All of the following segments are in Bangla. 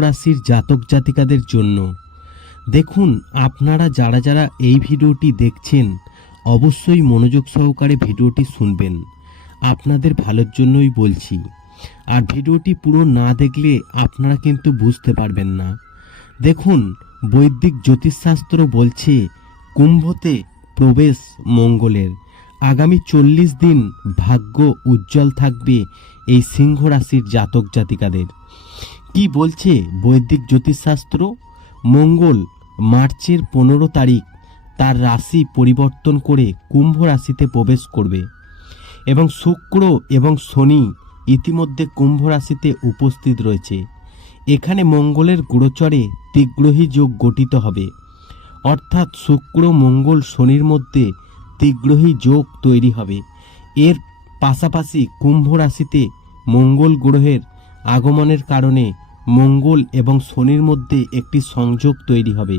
রাশির জাতক জাতিকাদের জন্য। দেখুন, আপনারা যারা যারা এই ভিডিওটি দেখছেন, অবশ্যই মনোযোগ সহকারে ভিডিওটি শুনবেন। আপনাদের ভালোর জন্যই বলছি। আর ভিডিওটি পুরো না দেখলে আপনারা কিন্তু বুঝতে পারবেন না। দেখুন, বৈদিক জ্যোতিষশাস্ত্র বলছে, কুম্ভতে প্রবেশ মঙ্গলের। আগামী চল্লিশ দিন ভাগ্য উজ্জ্বল থাকবে এই সিংহ রাশির জাতক জাতিকাদের। কি বলছে বৈদিক জ্যোতিষশাস্ত্র? মঙ্গল, মার্চের পনেরো তারিখ, তার রাশি পরিবর্তন করে কুম্ভ রাশিতে প্রবেশ করবে। এবং শুক্র এবং শনি ইতিমধ্যে কুম্ভ রাশিতে উপস্থিত রয়েছে। এখানে মঙ্গলের গোড়চরে তিগ্রহী যোগ গঠিত হবে। অর্থাৎ শুক্র, মঙ্গল, শনির মধ্যে তিগ্রহী যোগ তৈরি হবে। এর পাশাপাশি কুম্ভ রাশিতে মঙ্গল গ্রহের আগমনের কারণে মঙ্গল এবং শনির মধ্যে একটি সংযোগ তৈরি হবে।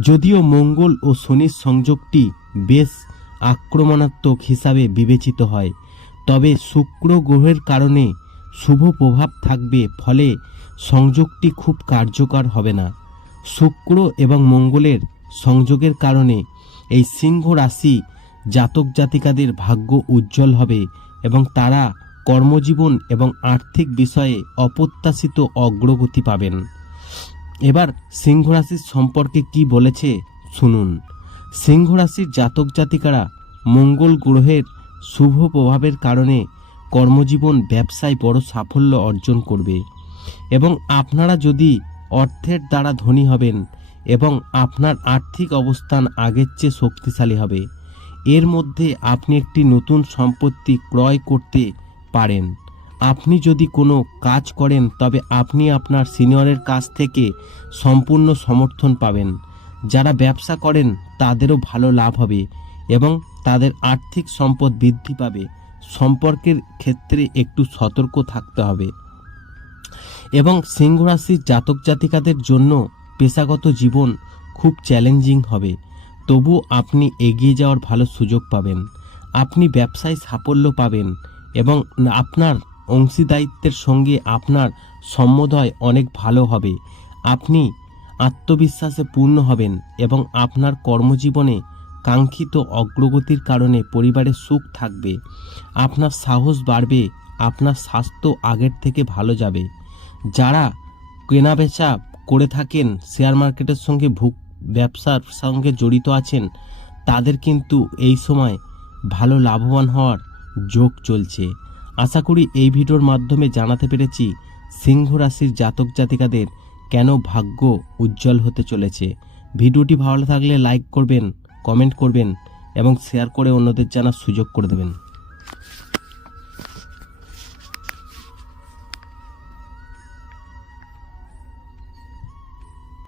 যদিও মঙ্গল ও শনির সংযোগটি বেশ আক্রমণাত্মক হিসাবে বিবেচিত হয়, তবে শুক্র গ্রহের কারণে শুভ প্রভাব থাকবে, ফলে সংযোগটি খুব কার্যকর হবে না। শুক্র এবং মঙ্গলের সংযোগের কারণে এই সিংহ রাশি জাতক জাতিকাদের ভাগ্য উজ্জ্বল হবে এবং তারা কর্মজীবন এবং আর্থিক বিষয়ে অপ্রত্যাশিত অগ্রগতি পাবেন। এবার সিংহ রাশির সম্পর্কে কি বলেছে শুনুন। সিংহ রাশির জাতক জাতিকারা মঙ্গল গ্রহের শুভ প্রভাবের কারণে কর্মজীবন, ব্যবসায় বড় সাফল্য অর্জন করবে এবং আপনারা যদি অর্থের দ্বারা ধনী হবেন এবং আপনার আর্থিক অবস্থান আগের চেয়ে শক্তিশালী হবে। এর মধ্যে আপনি একটি নতুন সম্পত্তি ক্রয় করতে পারেন। আপনি যদি কোনো কাজ করেন, তবে আপনি আপনার সিনিয়রের কাছ থেকে সম্পূর্ণ সমর্থন পাবেন। যারা ব্যবসা করেন, তাদেরও ভালো লাভ হবে এবং তাদের আর্থিক সম্পদ বৃদ্ধি পাবে। সম্পর্কের ক্ষেত্রে একটু সতর্ক থাকতে হবে। এবং সিংহ রাশির জাতক জাতিকাদের জন্য পেশাগত জীবন খুব চ্যালেঞ্জিং হবে। তবু আপনি এগিয়ে যাওয়ার ভালো সুযোগ পাবেন। আপনি ব্যবসায় সাফল্য পাবেন। এবং আপনার অংশীদায়িত্বের সঙ্গে আপনার সম্মোদয় অনেক ভালো হবে। আপনি আত্মবিশ্বাসে পূর্ণ হবেন এবং আপনার কর্মজীবনে কাঙ্ক্ষিত অগ্রগতির কারণে পরিবারে সুখ থাকবে। আপনার সাহস বাড়বে, আপনার স্বাস্থ্য আগের থেকে ভালো যাবে। যারা কেনাবেচা করে থাকেন, শেয়ার মার্কেটের সঙ্গে ভুক, ব্যবসার সঙ্গে জড়িত আছেন, তাদের কিন্তু এই সময় ভালো লাভবান হওয়ার যোগ চলছে। আশা করি এই ভিডিওর মাধ্যমে জানাতে পেরেছি সিংহ রাশির জাতক জাতিকাদের কেন ভাগ্য উজ্জ্বল হতে চলেছে। ভিডিওটি ভালো থাকলে লাইক করবেন, কমেন্ট করবেন এবং শেয়ার করে অন্যদের জানার সুযোগ করে দেবেন।